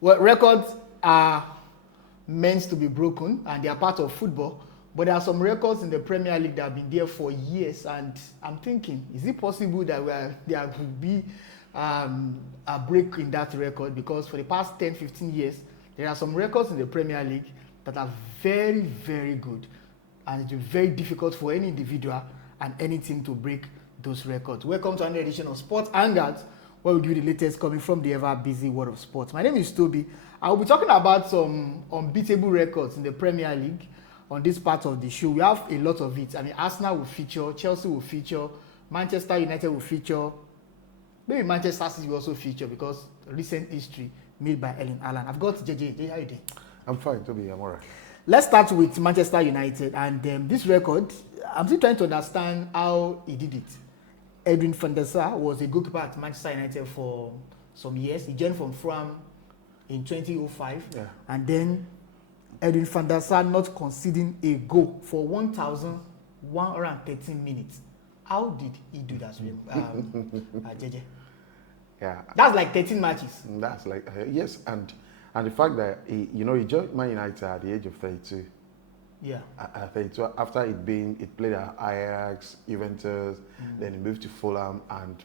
Well, records are meant to be broken and they are part of football. But there are some records in the Premier League that have been there for years, and I'm thinking, is it possible that there could be a break in that record? Because for the past 10, 15 years, there are some records in the Premier League that are very, very good, and it's very difficult for any individual and any team to break those records. Welcome to another edition of Sports Hangouts, where we give you the latest coming from the ever-busy world of sports. My name is Toby. I will be talking about some unbeatable records in the Premier League on this part of the show. We have a lot of it. I mean, Arsenal will feature, Chelsea will feature, Manchester United will feature, maybe Manchester City will also feature because recent history made by Erling Haaland. I've got JJ. JJ, how are you doing? I'm fine, Toby. I'm all right. Let's start with Manchester United. And this record, I'm still trying to understand how he did it. Edwin Van Der Sar was a goalkeeper at Manchester United for some years. He joined from Fram in 2005. Yeah. And then Edwin Van Der Sar not conceding a goal for 1,113 minutes. How did he do that, JJ? Yeah. That's like 13 matches. That's like, yes. And the fact that, he joined Man United at the age of 32. Yeah. At 32, after it played at Ajax, Juventus, then he moved to Fulham and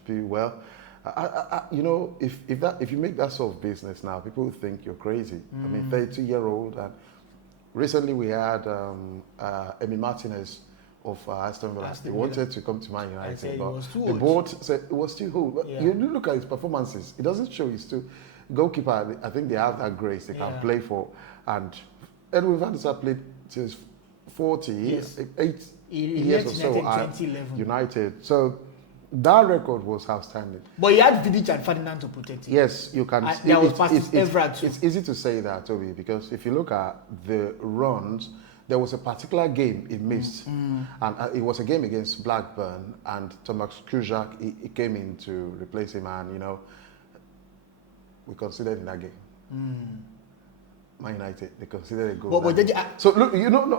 if you make that sort of business now, people will think you're crazy. I mean, 32-year-old, and recently we had Emi Martinez of Aston Villa. He wanted to come to Man United, but the board said it was too old. But you look at his performances, it doesn't show he's too goalkeeper. I think they have that grace they can play for. And Edwin Van Der Sar played till 40, 8 years or so at United. So that record was outstanding. But he had Vidic and Ferdinand to protect him. Yes, you can. It's easy to say that, Toby, because if you look at the runs, there was a particular game he missed, and it was a game against Blackburn, and Thomas Kujak he came in to replace him, and we considered in that game. Man United, they considered a goal. So look,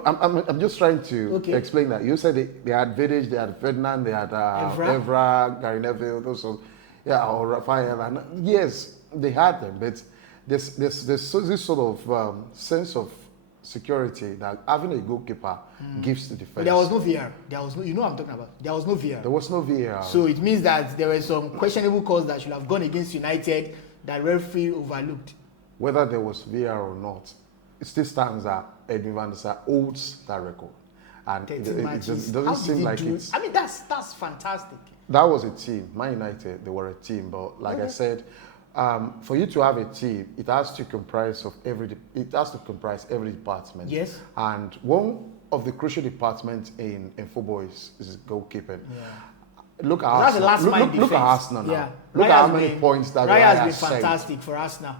I'm just trying to explain that. You said they had Vidic, they had Ferdinand, they had Evra, Gary Neville, or Rafael. And yes, they had them, but there's this sort of sense of security that having a goalkeeper gives to defense. But there was no VAR. There was no, what I'm talking about. There was no VAR. There was no VAR. So it means that there were some questionable calls that should have gone against United that referee overlooked. Whether there was VAR or not, it still stands that Edwin Van Der Sar holds that record. And it doesn't seem like it's... I mean, that's fantastic. That was a team. Man United, they were a team. But like I said, for you to have a team, it has to comprise every department. Yes. And one of the crucial departments in football is goalkeeping. Yeah. Look at Arsenal. Look at Arsenal now. Yeah. Look at how many points that Raya has been fantastic for Arsenal.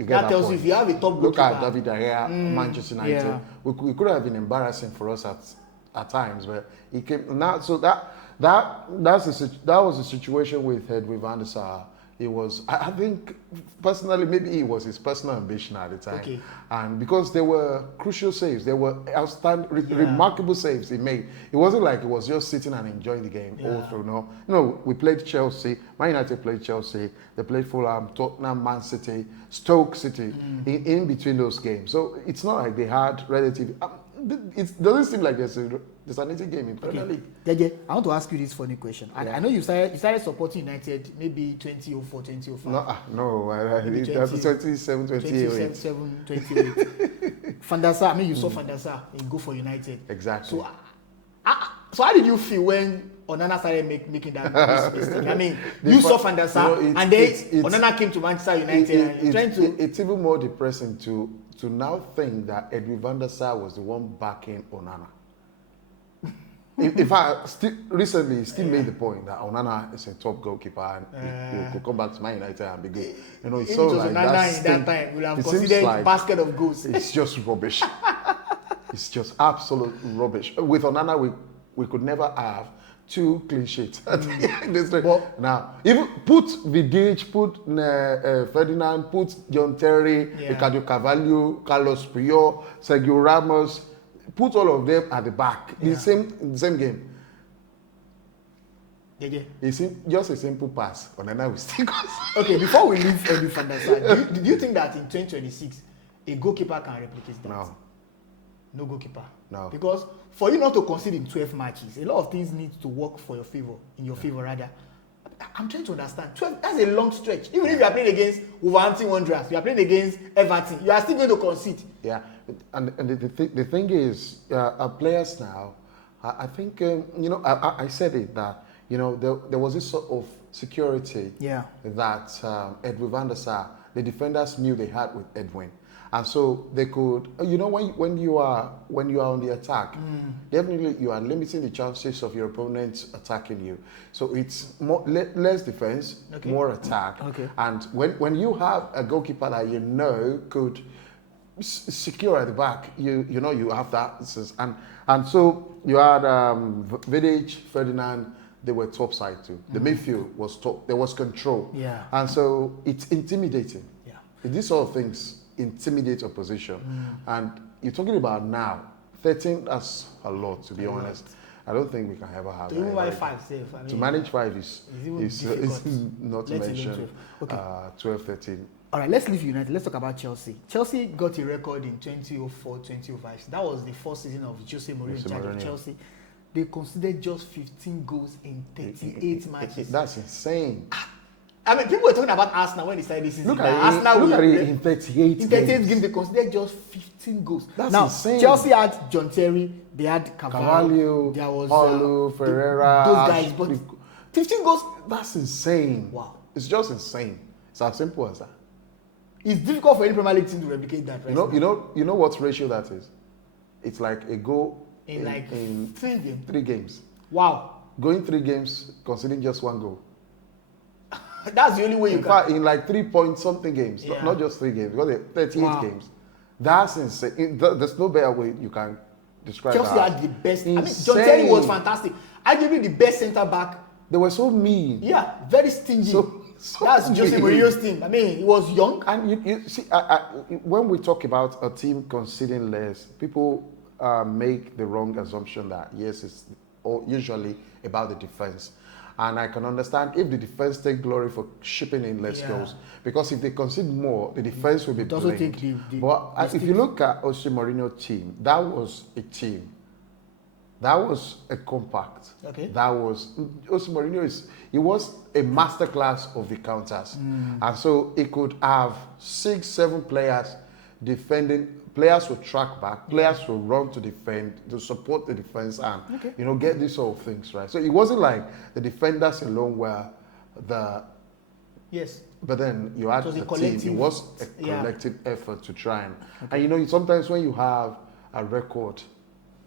That tells you if you have a top goalkeeper. Look at David De Gea, Manchester United. Yeah. We could have been embarrassing for us at times, but he came now. So that was a situation with Edwin Van Der Sar. It was, I think, personally, maybe it was his personal ambition at the time. Okay. And because there were crucial saves, there were outstanding, remarkable saves he made. It wasn't like he was just sitting and enjoying the game all through. No, we played Chelsea. Man United played Chelsea. They played Fulham, Tottenham, Man City, Stoke City in between those games. So it's not like they had relative. It doesn't seem like there's an easy game in Premier League. Jeje, I want to ask you this funny question. I know you started supporting United maybe 2004, 2005. No, that's 27, 28. 28. Van Der Sar, you saw Van Der Sar go for United. Exactly. So how did you feel when Onana started making that mistake? I mean, you saw Van Der Sar, and then Onana came to Manchester United. It's even more depressing to now think that Edwin Van Der Sar was the one backing Onana. In fact, recently, he still made the point that Onana is a top goalkeeper and he could come back to Man United and be good. It's so like Onana in that time, we'll have considered like basket of goals. It's just rubbish. It's just absolute rubbish. With Onana, we could never have 2 clean sheets. Now, even put Vidic, put Ferdinand, put John Terry, Ricardo Carvalho, Carlos Puyol, Sergio Ramos, put all of them at the back in the same game. Yeah. It's just a simple pass. On an we still goes. Okay, before we leave Edwin Van Der Sar, do you think that in 2026 a goalkeeper can replicate that? No goalkeeper. No. Because for you not to concede in 12 matches, a lot of things need to work for your favor, in your favor rather. I'm trying to understand. 12, that's a long stretch. Even if you are playing against Wolverhampton Wanderers, you are playing against Everton, you are still going to concede. Yeah, and the thing is, our players now, I think, I said it that, there was this sort of security that Edwin Van Der Sar, the defenders knew they had with Edwin. And so they could, when you are on the attack, definitely you are limiting the chances of your opponents attacking you. So it's less defense, more attack. Okay. And when you have a goalkeeper that could secure at the back, you have that. And so you had Vidic, Ferdinand. They were top side too. The midfield was top. There was control. Yeah. And so it's intimidating. Yeah. These sort of things intimidate opposition. And you're talking about now, 13, that's a lot, to be honest. I don't think we can ever have that. To manage 5 safe. To manage 5 is not to mention 12, 13. All right, let's leave United. Let's talk about Chelsea. Chelsea got a record in 2004, 2005. That was the first season of Jose Mourinho in charge of Chelsea. They conceded just 15 goals in 38 matches. That's insane. I mean, people were talking about Arsenal when they started this season. Look at it in 38 in 38 games, they considered just 15 goals. That's insane. Chelsea had John Terry, they had Carvalho, there was Paulo, Ferreira. Those guys, but 15 goals. That's insane. Wow. It's just insane. It's as simple as that. It's difficult for any Premier League team to replicate that. Right? You know what ratio that is? It's like a goal in 3 games. Wow. Going 3 games, conceding just 1 goal. That's the only way you can. In like 3 point something games, not just 3 games, because 38 games. That's insane. There's no better way you can describe Chelsea that. had the best. Insane. I mean, John Terry was fantastic. Arguably the best centre back. They were so mean. Yeah, very stingy. So that's Jose Mourinho's team. I mean, he was young. And you see, when we talk about a team conceding less, people make the wrong assumption that yes, it's usually about the defense. And I can understand if the defense take glory for shipping in less goals. Because if they concede more, the defense will be blamed. But if you look at Jose Mourinho's team, that was a team. That was a compact. Okay. That was Jose Mourinho he was a masterclass of the counters. And so he could have 6, 7 players defending. Players will track back, players will run to defend, to support the defense and, get these sort of things, right? So it wasn't like the defenders alone were the... Yes. But then you had the team. It was a collective effort to try and sometimes when you have a record,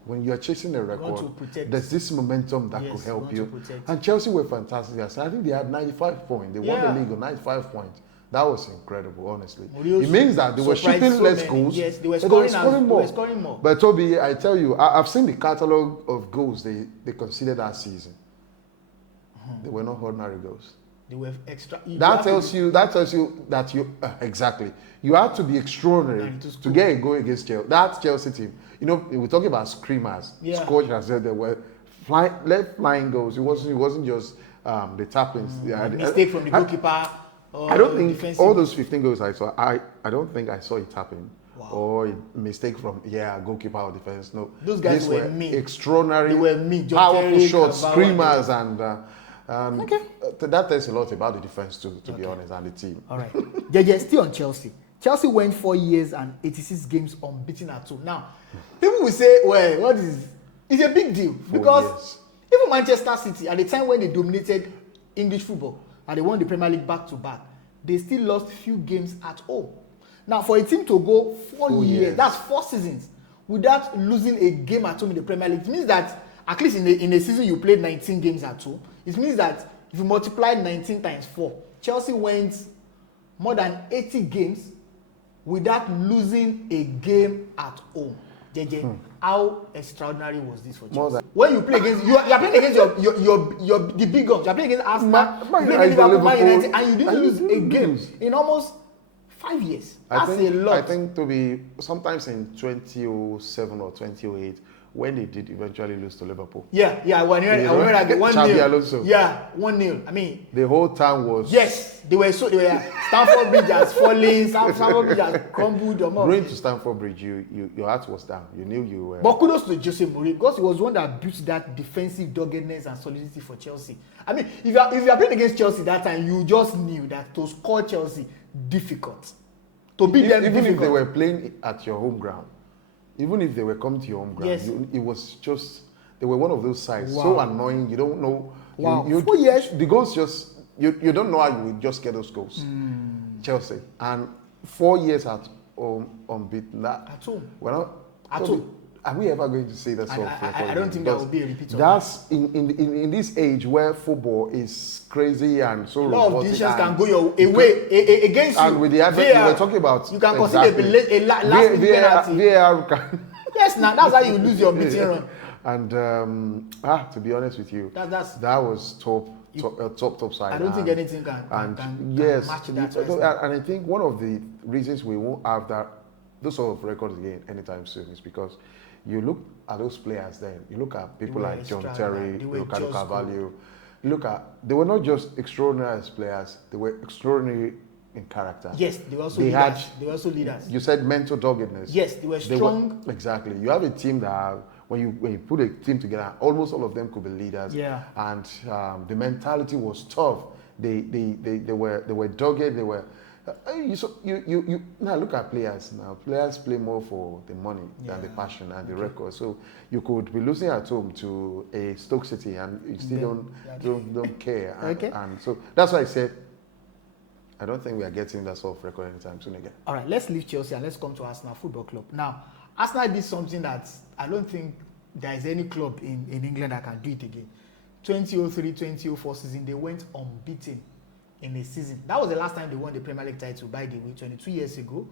when you are chasing a record, there's this momentum that could help you. And Chelsea were fantastic. I think they had 95 points. They won the league on 95 points. That was incredible, honestly. It means that they were shooting less goals. Yes, they were scoring more. But Toby, I tell you, I've seen the catalogue of goals they conceded that season. They were not ordinary goals. They were extra. That tells you that you exactly. You have to be extraordinary to get a goal against Chelsea. That's Chelsea team. We're talking about screamers. Yeah. Coach has said there were left flying goals. It wasn't just the tap-ins. Mistake from the goalkeeper. I don't think all those 15 goals I saw, I don't think I saw it happen. Wow. Or a mistake from goalkeeper or defense. No. Those guys were mean. Extraordinary, they were mean. Powerful shots, screamers, and that tells a lot about the defense too, to be honest, and the team. All right. JJ, still on Chelsea. Chelsea went 4 years and 86 games unbeaten at home. Now, people will say, well, what is... It's a big deal. Because even Manchester City, at the time when they dominated English football, and they won the Premier League back-to-back, they still lost few games at home. Now, for a team to go 4 years, that's 4 seasons, without losing a game at home in the Premier League, it means that at least in a season you played 19 games at home. It means that if you multiply 19 times 4, Chelsea went more than 80 games without losing a game at home. JJ, how extraordinary was this for Chelsea? When you play against, you are playing against the big guns. You are playing against Arsenal, you playing against Liverpool, United, and you didn't lose a game in almost 5 years. That's a lot. I think to be sometimes in 2007 or 2008 when they did eventually lose to Liverpool. Yeah, I remember that 1-0. Yeah, 1-0. I mean, the whole town was. Yes, they were Stamford Bridge has fallen, Stamford Bridge has crumbled. Going to Stamford Bridge, your heart was down. You knew you were. But kudos to Jose Mourinho because he was one that built that defensive doggedness and solidity for Chelsea. I mean, if you are playing against Chelsea that time, you just knew that to score Chelsea difficult. To beat them even difficult. If they were playing at your home ground. Even if they were coming to your home ground, yes. It was just, they were one of those sides, so annoying, you don't know. Wow. 4 years, the goals just, you don't know how you will just get those goals. Chelsea. And 4 years at unbeaten. At home. At home. Are we ever going to see that sort of record? I don't think that will be a repeat of that's in this age where football is crazy and so a lot of decisions can go your away against you. And with the advert we were talking about, you can consider a last penalty. VAR can. Yes, now that's how you lose your beating run. And to be honest with you, that was top side. I don't think anything can match that. And I think one of the reasons we won't have those sort of records again anytime soon is because you look at those players then, you look at people like John Terry, Ricardo Carvalho, they were not just extraordinary as players, they were extraordinary in character. Yes, they were also leaders. They were also leaders. You said mental doggedness. Yes, they were strong. Exactly. You have a team that when you put a team together, almost all of them could be leaders. Yeah. And the mentality was tough. They were dogged. They were. You now look at players now. Players play more for the money than the passion and the record. So you could be losing at home to a Stoke City and you still don't care. And so that's why I said I don't think we are getting that sort of record anytime soon again. All right, let's leave Chelsea and let's come to Arsenal Football Club. Now, Arsenal did something that I don't think there is any club in England that can do it again. 2003-2004 season, they went unbeaten in a season. That was the last time they won the Premier League title, by the way, 22 years ago.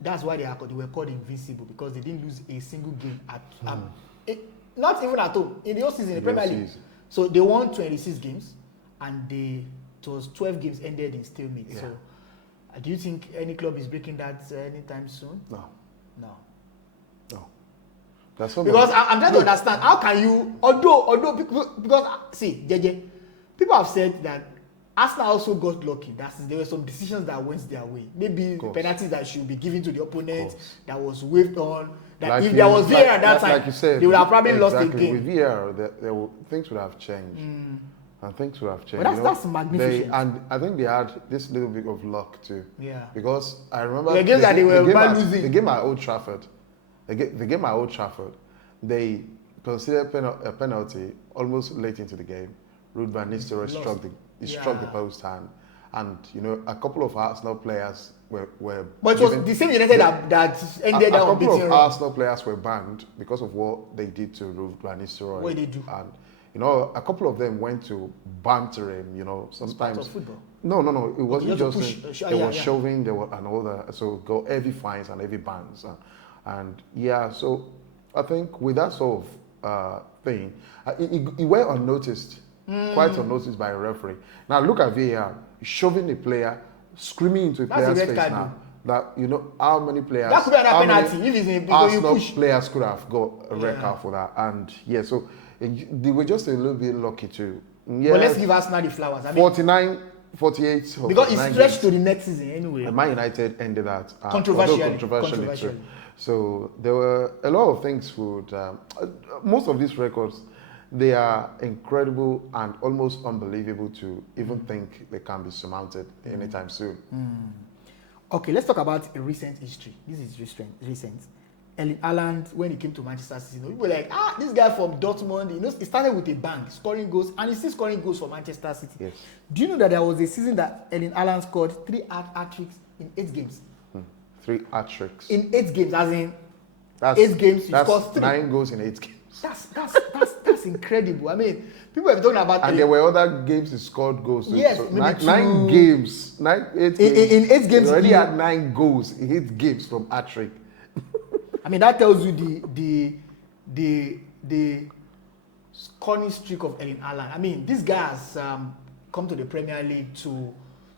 That's why they were called invincible, because they didn't lose a single game not even at home, in the whole season, in the Premier League. So they won 26 games, and it was 12 games ended in stalemate. Yeah. So do you think any club is breaking that anytime soon? No. That's because I'm trying to understand, how can you, although because see, JJ, people have said that Arsenal also got lucky. There were some decisions that went their way. Maybe penalties that should be given to the opponent that was waived on. That like if there was VAR at that time, like you said, they would have probably lost the game. With VAR, things would have changed. And things would have changed. But that's magnificent. And I think they had this little bit of luck too. Yeah. Because I remember the games that they were losing. The game at Old Trafford. The game at Old Trafford, they considered a penalty almost late into the game. Ruud van Nistelrooy struck the post hand, and a couple of Arsenal players were. But it was the same United that ended up. A couple of Arsenal players were banned because of what they did to Ruud van Nistelrooy. What did they do? And a couple of them went to banter him. Sometimes. Part of football. No. It wasn't just. There was shoving. There were and all that. So go heavy fines and heavy bans, So I think with that sort of thing, it went unnoticed. Quite unnoticed by a referee. Now look at VAR, shoving a player, screaming into a player's face now. That how many players? That could be a penalty if it's in Arsenal players could have got a red card for that, and so they were just a little bit lucky too. Yeah, but let's give Arsenal the flowers. 49, 48. Because it stretched to the next season anyway. And Man United ended that controversially. True. So there were a lot of things would. Most of these records, they are incredible and almost unbelievable to even think they can be surmounted anytime soon. Okay, let's talk about a recent history. This is recent. Erling Haaland, when he came to Manchester City, people were like, this guy from Dortmund, he started with a bang, scoring goals, and he's still scoring goals for Manchester City. Yes. Do you know that there was a season that Erling Haaland scored 3 hat-tricks in 8 games? 3 hat-tricks. In 8 games, as in 8 games, he scored 3. 9 goals in 8 games. That's incredible. I mean, people have talking about. And there were other games he scored goals. Yes, so maybe 9 games. 8 games. In 8 games, he already had 9 goals in 8 games from hat-trick. I mean, that tells you the scoring streak of Erling Haaland. I mean, this guy has come to the Premier League to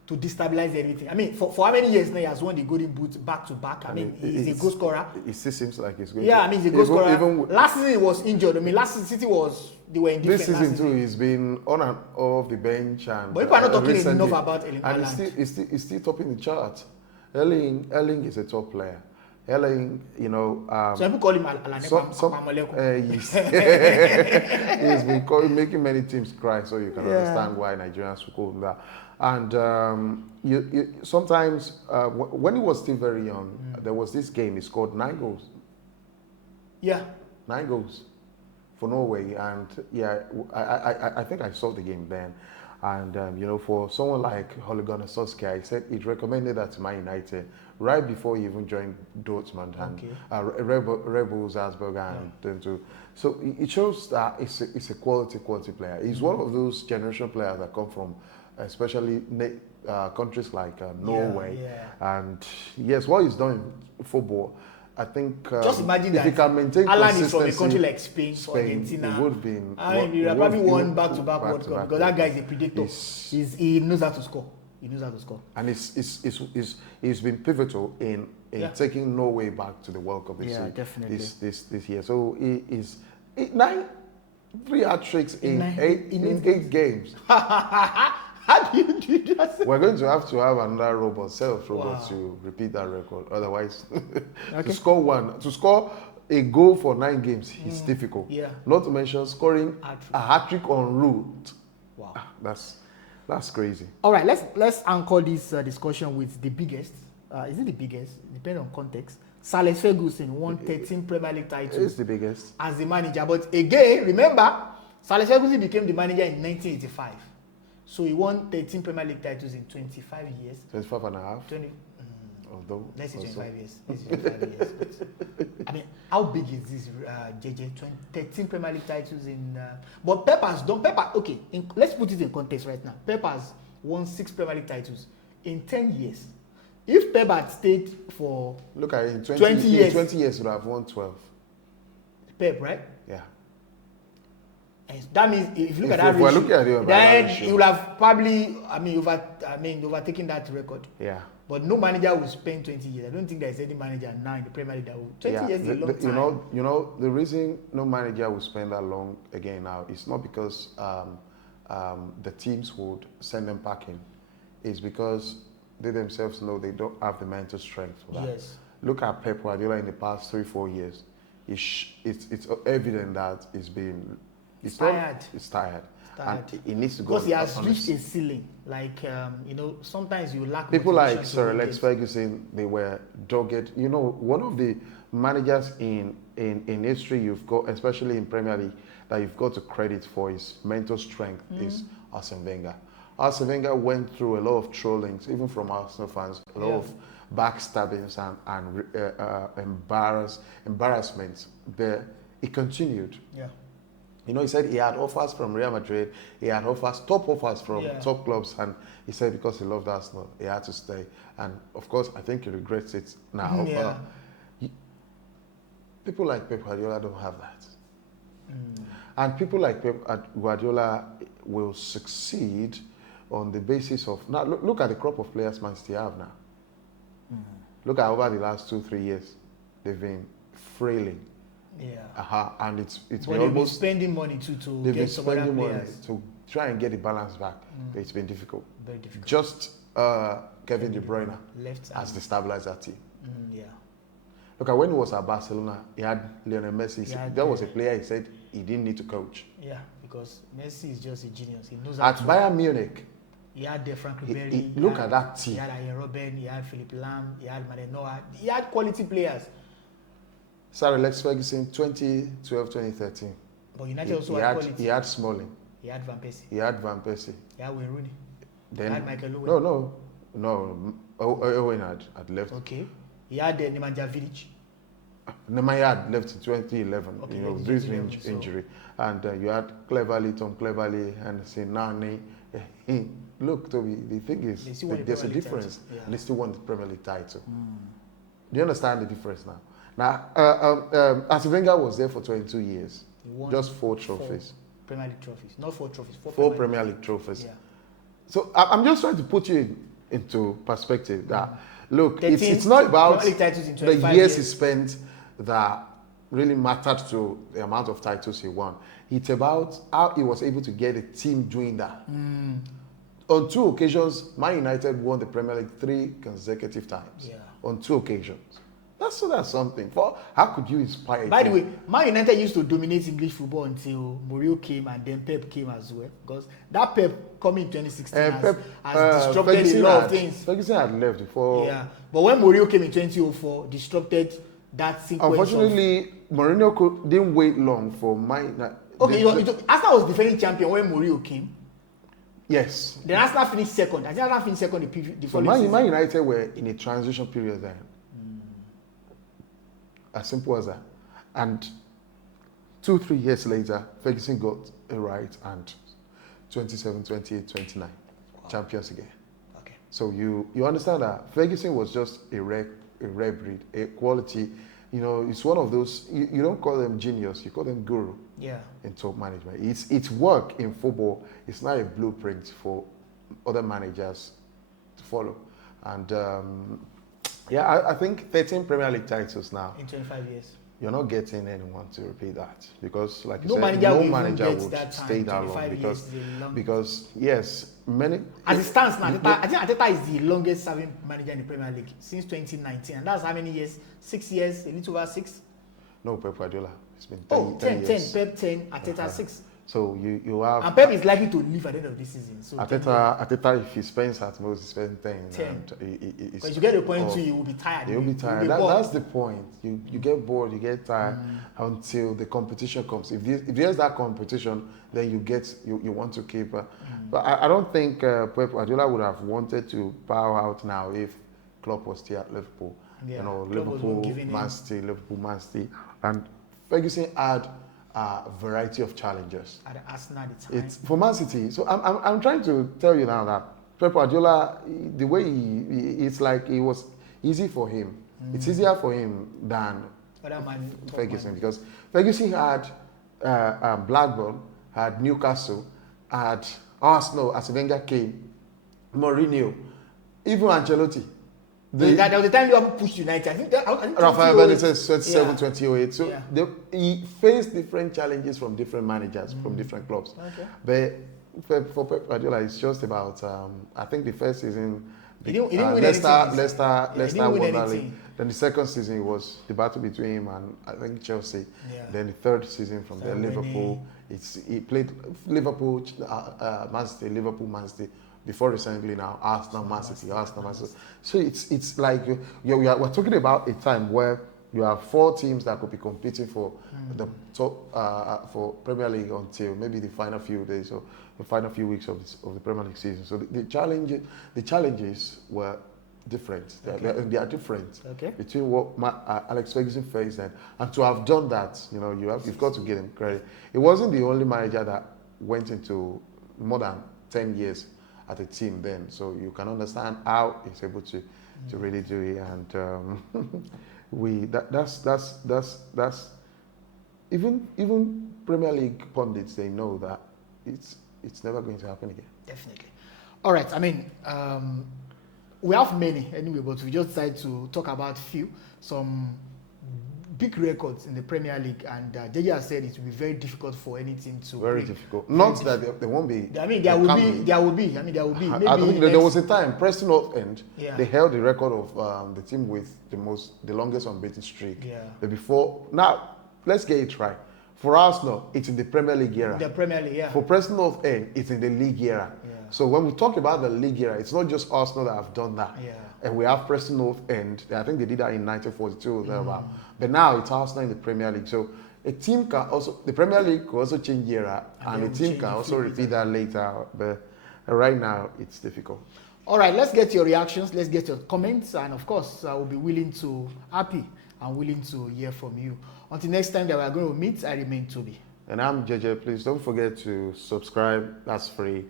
to destabilize everything. I mean, for how many years now he has won the Golden Boot back to back? I mean, he's a goal scorer. It still seems like he's going. Yeah, I mean, he's a goal scorer. Last season he was injured. I mean, last season City they were indifferent. This season too, he's been on and off the bench, and but people are not talking enough about Erling Haaland. And he's still topping the chart. Erling is a top player. Erling, you know. So people call him Alanepa. He's been making many teams cry, so you can understand why Nigerians would call him that. And you sometimes, when he was still very young, there was this game. He scored 9 goals. Yeah. 9 goals for Norway, and I think I saw the game then. And you know, for someone like Ole Gunnar Solskjaer, he said he'd recommended that to Man United right before he even joined Dortmund and Rebel Salzburg, and then to. So it shows that it's a quality player. He's one of those generation players that come from, especially countries like Norway. And yes, what he's done in football, I think just imagine if that he can maintain Alan is from a country like Spain Argentina. It would have been. He probably won back-to-back World Cup because that guy is a predictor. He knows how to score. And he's been pivotal in taking Norway back to the World Cup this year. Definitely. This year. So he is 3 hat-tricks in 8 games. How do you do that? We're going to have another robot to repeat that record. Otherwise, to score a goal for 9 games is difficult. Yeah. Not to mention scoring a hat-trick en route. Wow. That's crazy. All right, let's anchor this discussion with the biggest. Is it the biggest? Depending on context. Alex Ferguson won 13 Premier League titles. It's the biggest. As the manager. But again, remember, Alex Ferguson became the manager in 1985. So he won 13 Premier League titles in 25 years. 25 and a half? 20. Let's say 25 years. I mean, how big is this, JJ? 13 Premier League titles in... but Pep has done... okay, let's put it in context right now. Pep has won 6 Premier League titles in 10 years. If Pep had stayed for... Look at it, in 20 years. In 20 years, he would have won 12. Pep, right? Yeah. And that means if you look at that ratio, then he will have probably, overtaken that record. Yeah. But no manager will spend 20 years. I don't think there's any manager now in the Premier League that will. 20 years is a long time. You know, the reason no manager will spend that long again now is not because the teams would send them packing. It's because they themselves know they don't have the mental strength for that. Yes. Look at Pep Guardiola in the past 3-4 years. It's evident that it's tired. And he needs to go. Because he has reached a ceiling. Like, sometimes you lack people like Sir Alex Ferguson, they were dogged. You know, one of the managers in history you've got, especially in Premier League, that you've got to credit for his mental strength is Arsene Wenger. Arsene Wenger went through a lot of trollings, even from Arsenal fans, a lot of backstabbings and embarrassments. But he continued. Yeah. You know, he said he had offers from Real Madrid, he had top offers from top clubs, and he said because he loved Arsenal, he had to stay. And of course, I think he regrets it now. Yeah. People like Pep Guardiola don't have that. And people like Pep Guardiola will succeed on the basis of... Now, look at the crop of players Man City have now. Look at over the last 2-3 years, they've been frailing. Yeah. And it's been almost spending money to get some other players to try and get the balance back. It's been difficult. Very difficult. Just Kevin De Bruyne as the stabilizer team. Yeah. Look at when he was at Barcelona, he had Lionel Messi. That was a player he said he didn't need to coach. Yeah, because Messi is just a genius. He knows how to. At Bayern Munich, he had Frank Ribery. Look at that team. He had Arjen Robben, he had Philippe Lam, he had Maradona. He had quality players. Sir Alex Ferguson, 2012-2013. But United also had quality. He had Smalling. He had Van Persie. He had Wayne Rooney. Then, he had Michael Owen. No. Owen had left. Okay. He had Nemanja Vidic. Nemanja had left in 2011. Okay, due to injury. And you had Tom Cleverley, and Sinani. Look, Toby, the thing is, there's a difference. Yeah. They still won the Premier League title. Do you understand the difference now? Now, Arsene Wenger was there for 22 years. Just 4 trophies. 4 Premier League trophies. Not 4 trophies. 4 Premier League trophies. Yeah. So I'm just trying to put you into perspective. That look, it's not about the years he spent that really mattered to the amount of titles he won. It's about how he was able to get a team doing that. On 2 occasions, Man United won the Premier League 3 consecutive times. On 2 occasions. That's something. How could you inspire? By the way, Man United used to dominate English football until Mourinho came and then Pep came as well. Because that Pep coming in 2016 has disrupted a lot of things. Ferguson had left before. Yeah, but when Mourinho came in 2004, disrupted that sequence. Unfortunately, Mourinho didn't wait long for Man United. Okay, Arsenal was defending champion when Mourinho came. Yes. Then Arsenal finished second. I think Arsenal finished second the following season. Man United were in a transition period then. As simple as that. And 2-3 years later, Ferguson got it right, and 27, 28, 29, champions again. Okay. So you understand that Ferguson was just a rare breed, a quality. You know, it's one of those, you don't call them genius, you call them guru. Yeah. In top management. It's work in football. It's not a blueprint for other managers to follow. And I think 13 Premier League titles now. In 25 years. You're not getting anyone to repeat that. Because like you said, no manager would stay that long. Because yes, many... As it stands now, I think Arteta is the longest serving manager in the Premier League since 2019. And that's how many years? 6 years, a little over 6? No, Pep Guardiola. It's been 10 years. 10, Pep 10, Arteta 6. So you have... And Pep is likely to leave at the end of this season. So Arteta, if he spends at most, he spends 10. 10. Because you get to a point where you will be tired. You'll be tired. That's the point. You get bored, you get tired until the competition comes. If there's that competition, then you want to keep... But I don't think Pep Guardiola would have wanted to bow out now if Klopp was still at Liverpool. Yeah, Liverpool, Man City. And Ferguson had a variety of challenges. At Arsenal at the time. It's for Man City. So I'm trying to tell you now that Pep Guardiola, the way it's like it was easy for him. It's easier for him than Ferguson, because Ferguson had Blackburn, had Newcastle, had Arsenal as Wenger came, Mourinho, even Ancelotti. That was the time you pushed United. I think Rafael Benitez, 2008. So he faced different challenges from different managers, from different clubs. Okay. But for Pep Guardiola, it's just about, I think the first season, Leicester won that league. Then the second season, it was the battle between him and I think Chelsea. Yeah. Then the third season from there, Liverpool. He played Liverpool, Man City, Liverpool, Man City. Before recently now, Arsenal, Man City. So it's like we're talking about a time where you have 4 teams that could be competing for the top for Premier League until maybe the final few days or the final few weeks of the Premier League season. So the challenges were different. They are different between what Alex Ferguson faced then, and to have done that, you've got to give him credit. It wasn't the only manager that went into more than 10 years at a team then, so you can understand how he's able to really do it. And that's even Premier League pundits, they know that it's never going to happen again. Definitely. All right. I mean, we have many anyway, but we just decided to talk about some big records in the Premier League, and JJ has said it will be very difficult for any team to break. Difficult. Not that there won't be. I mean, there will be. Maybe I think there was a time Preston North End. They held the record of the team with the longest unbeaten streak. Yeah. But before now, let's get it right. For Arsenal, it's in the Premier League era. The Premier League, For Preston North End, it's in the league era. Yeah. So when we talk about the league era, it's not just Arsenal that have done that. Yeah. And we have Preston North End. I think they did that in 1942. But now it's Arsenal in the Premier League. So a team can also, the Premier League can also change era, and a team can also repeat that later. But right now, it's difficult. All right, let's get your reactions. Let's get your comments. And of course, I will be happy and willing to hear from you. Until next time that we are going to meet, I remain Toby. And I'm JJ. Please don't forget to subscribe. That's free.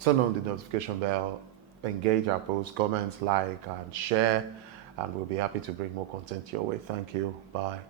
Turn on the notification bell. Engage our posts, comment, like, and share. And we'll be happy to bring more content your way. Thank you. Bye.